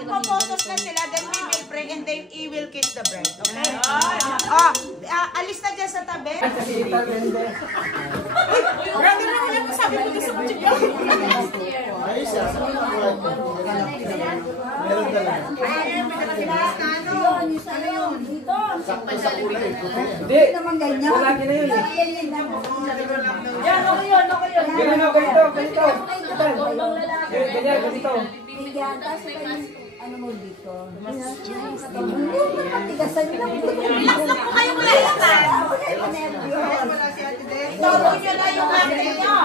Magpo-photos na sila, then we will pray and then he will kiss the bride. Okay? Alis na dyan sa tabi. Grabe naman yung sabi mo sa mga chiyo. Ay, siya. Meron talaga. Ano yun? Dito. Sakto sa kulay. Hindi. Malaki na yun. Yan, okay yun, okay yun. Ganyan ako ito, ganito. Ganyan, ganito. Ano mo dito? Matigasan lang. Relax lang po kayo mula ilakan. Todo nyo na yung ate nyo.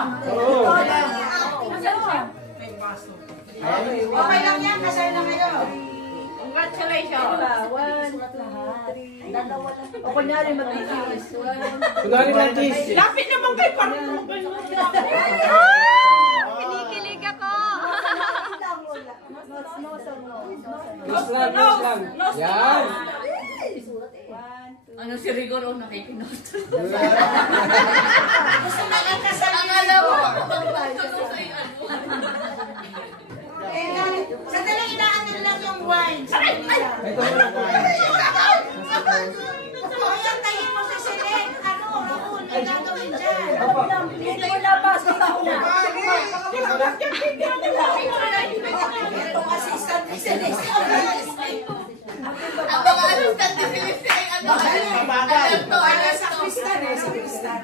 Okay lang yan, kasal na kayo. Congratulations. Dalawa lang. O kunyari mag-kiss. Kunwari mag-kiss. Lapit naman kayo parang Kinikilig ako. Kiss lang, kiss lang. Yan. Ano si Rigor nakikinot? gusto na lang kasal nyo. Sandali, inaano lang yung wine. Ito na lang. O yan, tayo mo sa select. Ano, Raul, may gagawin dyan. Hindi mo labas. Ito kasi stand ni Ang mga assistant ni Celeste ay ano? Sa Kristan eh, sa Kristan.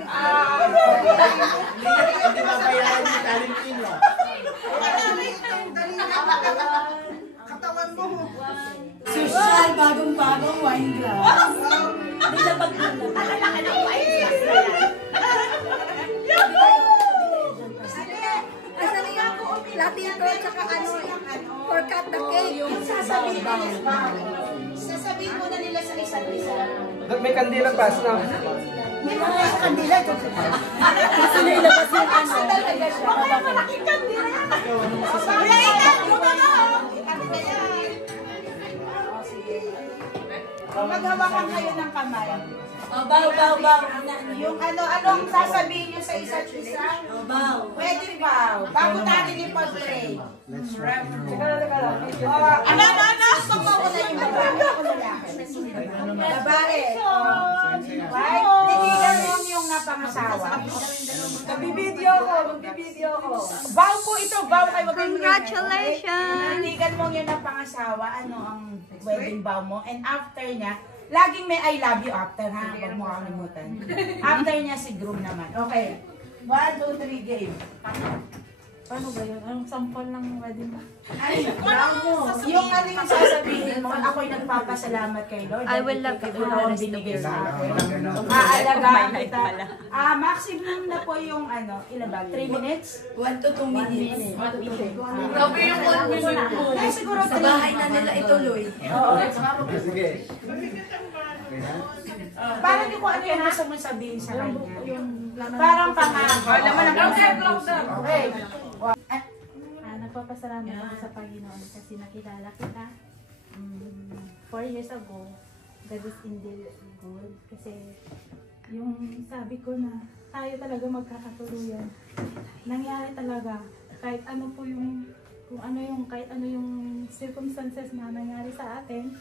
Hindi mabayaran yung talent nyo. Katawan mo. Social, bagong-bagong wine glass. Hindi na pag-ulan. Alalaki ng wine. Latito, tsaka ano, for cut the cake. Sasabihin mo na nila sa isa't isa. May kandila pas na. May mga kandila ito. Kasi nilabas yung ano. Talaga siya. Baka malaking kandila yan. Wala ikat mo na nga. Ikat na yan. Maghawakan kayo ng kamay. Baw. Yung anong sasabihin nyo sa isa't isa? Baw. Wedding vow. Bago natin ipag-pray. Teka lang. Ano? Sumaw ko na yung babae. Right? Titigan mo yung napangasawa. Magbibideo ko. Vow po ito. Vow kayo. Congratulations! Titigan mo yung napangasawa. Ano ang wedding vow mo. And after niya, laging may I love you after, ha? Huwag mo kakalimutan. After niya si groom naman. Okay. 1, 2, 3, game. Paano ba yun? Anong sample ng wedding? Ay, yung ano yung sasabihin mo, ako'y nagpapasalamat kay Lord. I will love you Ito ang binigay sa akin. Aalagaan kita. Maximum na po yung ilan ba? 3 minutes? 1 to 2 minutes. Grabe yung 1 minute po. Ay, siguro 3. Sa bahay na nila ituloy. Oo. Sige. Parang yung kung ano yung gusto mong sabihin sa kanya. Parang pangako. Okay. Nagpapasalamat ako sa Panginoon kasi nakilala kita 4 years ago. God is indeed good kasi yung sabi ko na tayo talaga magkakatuluyan. Nangyari talaga kahit ano po yung kahit ano yung circumstances na nangyari sa atin,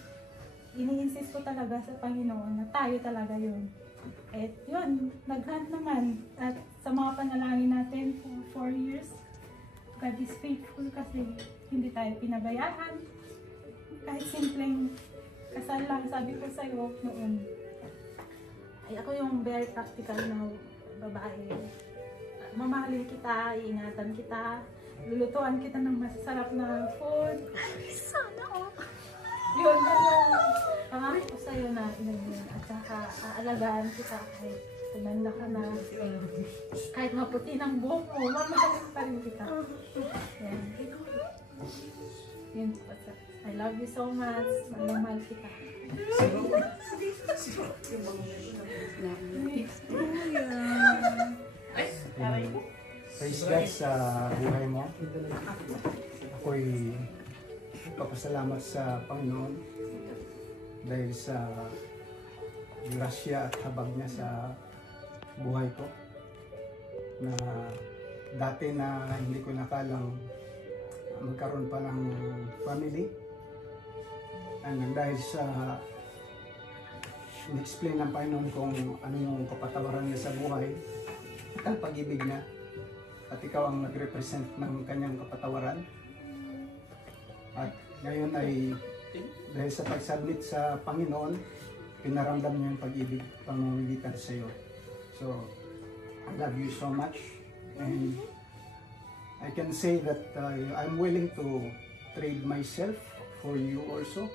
ini-insist ko talaga sa Panginoon na tayo talaga yun. At yun, nag-hunt naman at sa mga panalangin natin for 4 years, God is faithful kasi hindi tayo pinabayaan. Kahit simpleng kasal lang, sabi ko sa'yo noon, ay ako yung very practical na babae. Mamahalin kita, iingatan kita, lulutuan kita ng masarap na food. Sana all. Yun yung pangako ko sa'yo na inagyan. At saka aalagaan kita kahit tumanda ka na. Kahit maputi ng buhok mo, mamahalin pa rin kita. Yan. Yun po. I love you so much. Mahal kita. Praise God sa buhay mo. Ako'y papasalamat sa Panginoon dahil sa grasya at habag niya sa buhay ko na dati na hindi ko nakalang magkaroon pa ng family and dahil sa in-explain ng Panginoon kung ano yung kapatawaran niya sa buhay at ang pag-ibig niya at ikaw ang nag-represent ng kanyang kapatawaran at ngayon ay dahil sa pag-submit sa Panginoon pinaramdam niya yung pag-ibig pamamagitan sa iyo. So I love you so much and I can say that I'm willing to trade myself for you also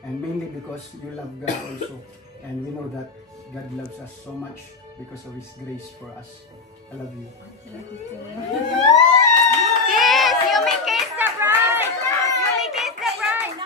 and mainly because you love God also and we know that God loves us so much because of His grace for us. I love you. Kiss! You may kiss the bride! You may kiss the bride!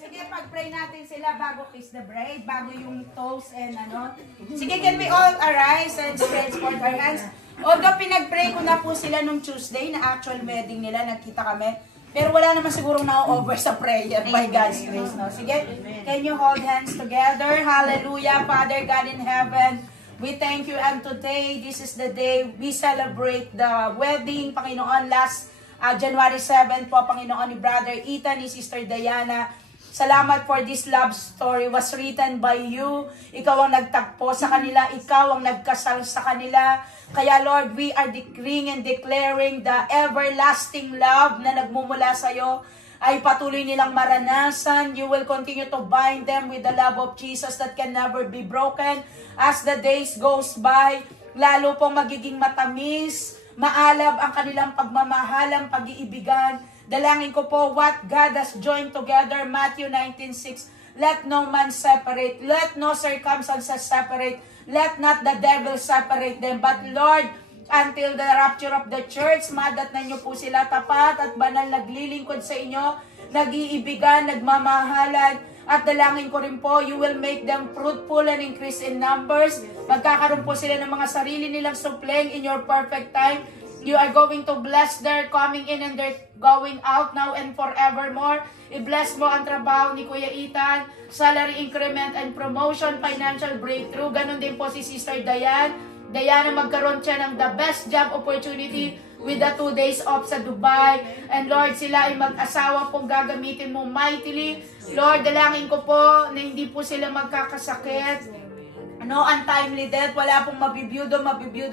Sige, pag-pray natin sila bago kiss the bride, bago yung toast and ano. Sige, can we all arise and stretch forth our hands? Although pinag-pray ko na po sila nung Tuesday na actual wedding nila, nagkita kami. Pero wala naman sigurong na-over sa prayer by God's grace. No? Sige, can you hold hands together? Hallelujah, Father God in heaven. We thank you and today, this is the day we celebrate the wedding, Panginoon, last January 7 po, Panginoon, ni Brother Ethan, ni Sister Diana. Salamat for this love story was written by you. Ikaw ang nagtagpo sa kanila, ikaw ang nagkasal sa kanila. Kaya Lord, we are decreeing and declaring the everlasting love na nagmumula sa iyo ay patuloy nilang maranasan. You will continue to bind them with the love of Jesus that can never be broken. As the days goes by, lalo pong magiging matamis, maalab ang kanilang pagmamahalang, pag-iibigan. Dalangin ko po, what God has joined together, Matthew 19:6, let no man separate, let no circumstances separate, let not the devil separate them. But Lord, until the rapture of the church, madatnan niyo po sila tapat at banal naglilingkod sa inyo, nag-iibigan, nagmamahalan, at dalangin ko rin po, you will make them fruitful and increase in numbers. Magkakaroon po sila ng mga sarili nilang supling in your perfect time. You are going to bless their coming in and their going out now and forevermore. I-bless mo ang trabaho ni Kuya Ethan, salary increment and promotion, financial breakthrough. Ganon din po si Sister Diana. Diana, magkaroon siya ng the best job opportunity with the 2 days off sa Dubai. And Lord, sila ay mag-asawa pong gagamitin mo mightily. Lord, dalangin ko po na hindi po sila magkakasakit. No untimely death, wala pong mabibiyudo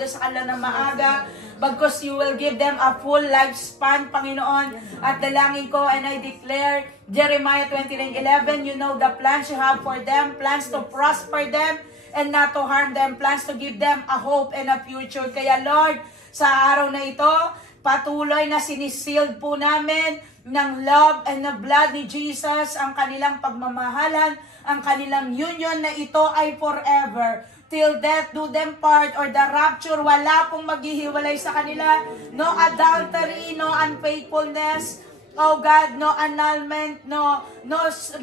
sa kanila na maaga. Because you will give them a full lifespan, Panginoon. At dalangin ko and I declare, Jeremiah 29:11, you know the plans you have for them, plans to prosper them and not to harm them, plans to give them a hope and a future. Kaya Lord, sa araw na ito, patuloy na sinisild po namin ng love and the blood ni Jesus ang kanilang pagmamahalan, ang kanilang union na ito ay forever. Till death do them part or the rapture, wala pong maghihiwalay sa kanila. No adultery, no unfaithfulness, oh God, no annulment, no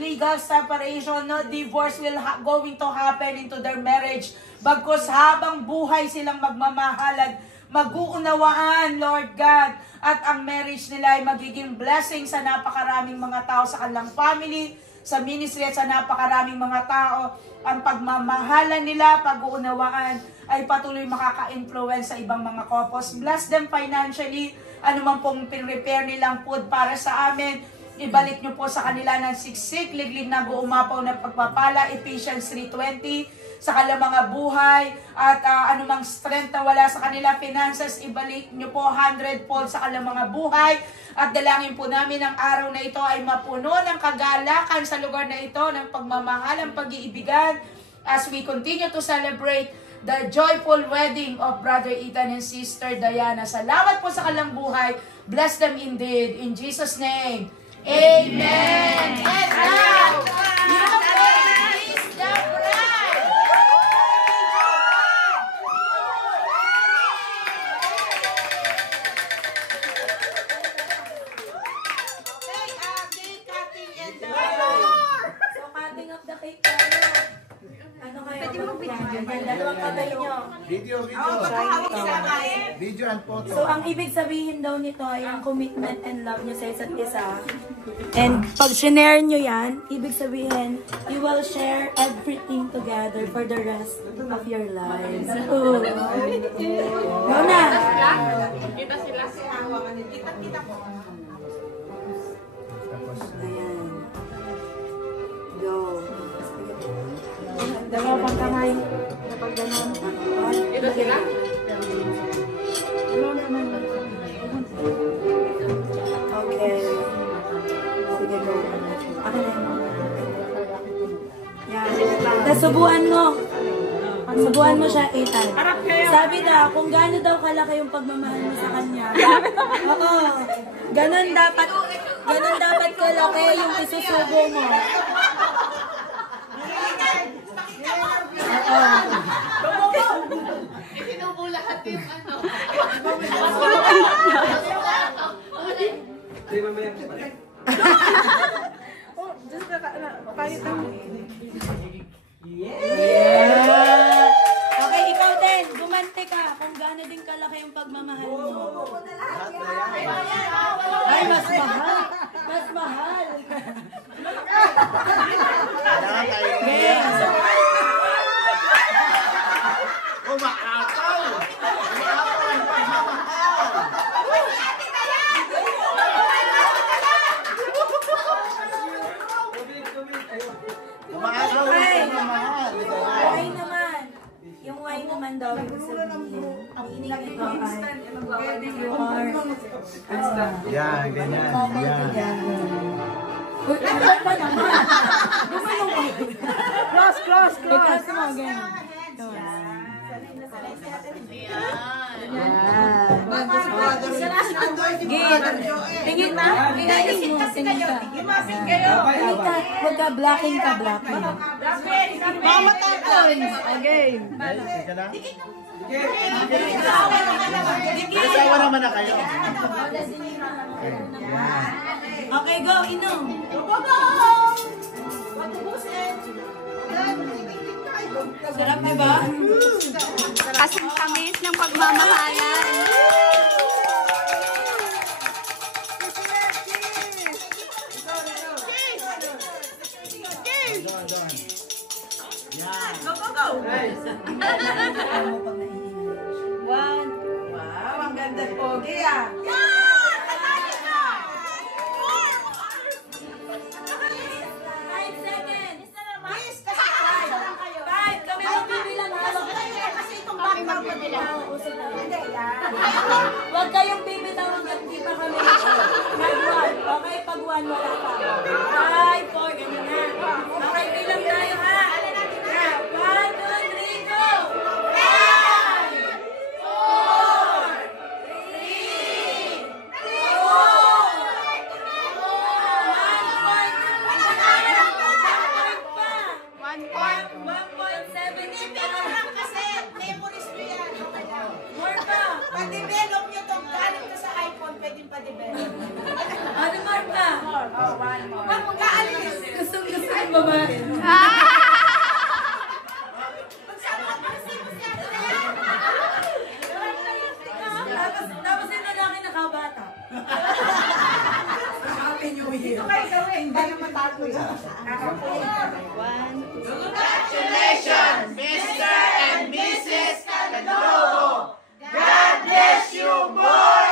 legal separation, no divorce will going to happen into their marriage. Bagkus habang buhay silang magmamahalan, mag-uunawaan, Lord God, at ang marriage nila ay magiging blessing sa napakaraming mga tao sa kanilang family, sa ministry at sa napakaraming mga tao. Ang pagmamahalan nila, pag-uunawaan, ay patuloy makaka-influence sa ibang mga couples. Bless them financially, anuman pong pinrepare nilang food para sa amin, ibalik nyo po sa kanila ng siksik, liglig na buumapaw na pagpapala, Ephesians 3:20, sa kanilang mga buhay, at anumang strength na wala sa kanila, finances, ibalik nyo po 100-fold sa kanilang mga buhay. At dalangin po namin ang araw na ito ay mapuno ng kagalakan sa lugar na ito, ng pagmamahalang pag-iibigan, as we continue to celebrate the joyful wedding of Brother Ethan and Sister Diana. Salamat po sa kanilang buhay. Bless them indeed. In Jesus' name, Amen. And now, you may kiss the bride. Cake cutting and So, cutting of the cake tayo. Ano kayo? Pwede mo dalawang kamay nyo. Video. Video and photo. So, ang ibig sabihin daw nito ay ang commitment and love nyo sa isa't isa. And pag share nyo yan, ibig sabihin, you will share everything together for the rest of your lives. Ooh. Go na! Ayan. Go. Dalawa pang kamay. Kapag ganun. Ito sila? Ano naman? Okay. Sige, go. Ako na yun. Yan. Tapos subuan mo. Subuan mo siya 8 times. Sabi na, kung gaano daw kalaki yung pagmamahal mo sa kanya. Oo. Ganon dapat kalaki yung isusubo mo. Isinubo lahat yung ano. Yeah! Okay, ikaw din. Gumanti ka kung gaano din kalaki yung pagmamahal mo. Ay, mas mahal. Mas mahal. Umaakaw ang pagmamahal. Umaakaw ang pagmamahal. Why naman? Yung why naman daw, ibig sabihin. Ito ay, you are, Yan, ganyan. Yan. Uy, ano ba naman? Gumanong ko. Close. Ikaw mo, ganyan. Tingin na? Tingin mo. Tingin ka. Tingin ka. Huwag ka, blocking ka, blocking. Mama Tacos. Again. Sige na. Asawa naman na kayo. Okay, go, inom. Sarap na ba? Kasing tamis ng pagmamahalan. One. Wow, ang ganda pogi ah. Five seconds. Kiss, kasi kayo lang kayo. Five. Kami magbibilang dalawa. Kasi itong background ko nila. Hindi, yan. Huwag kayong bibitaw hanggang di pa kami. Mag-one. Okay, pag one, wala pa. 5, 4, ganyan na. Okay, bilang tayo ha. 1, 2, 3, go! 5, 4, 3, 1.7. Kasi memories mo yan. More pa. Pa-develop nyo itong galing to sa iPhone, pwedeng pa-develop. Ano more pa? One more. Wag mong kaalis. Gusto yung babae. Tapos yung lalaki nakabata. Happy New Year. Ito kayo gawin. Hindi naman tago yan. Congratulations, Mr. and Mrs. Candologo. God bless you more.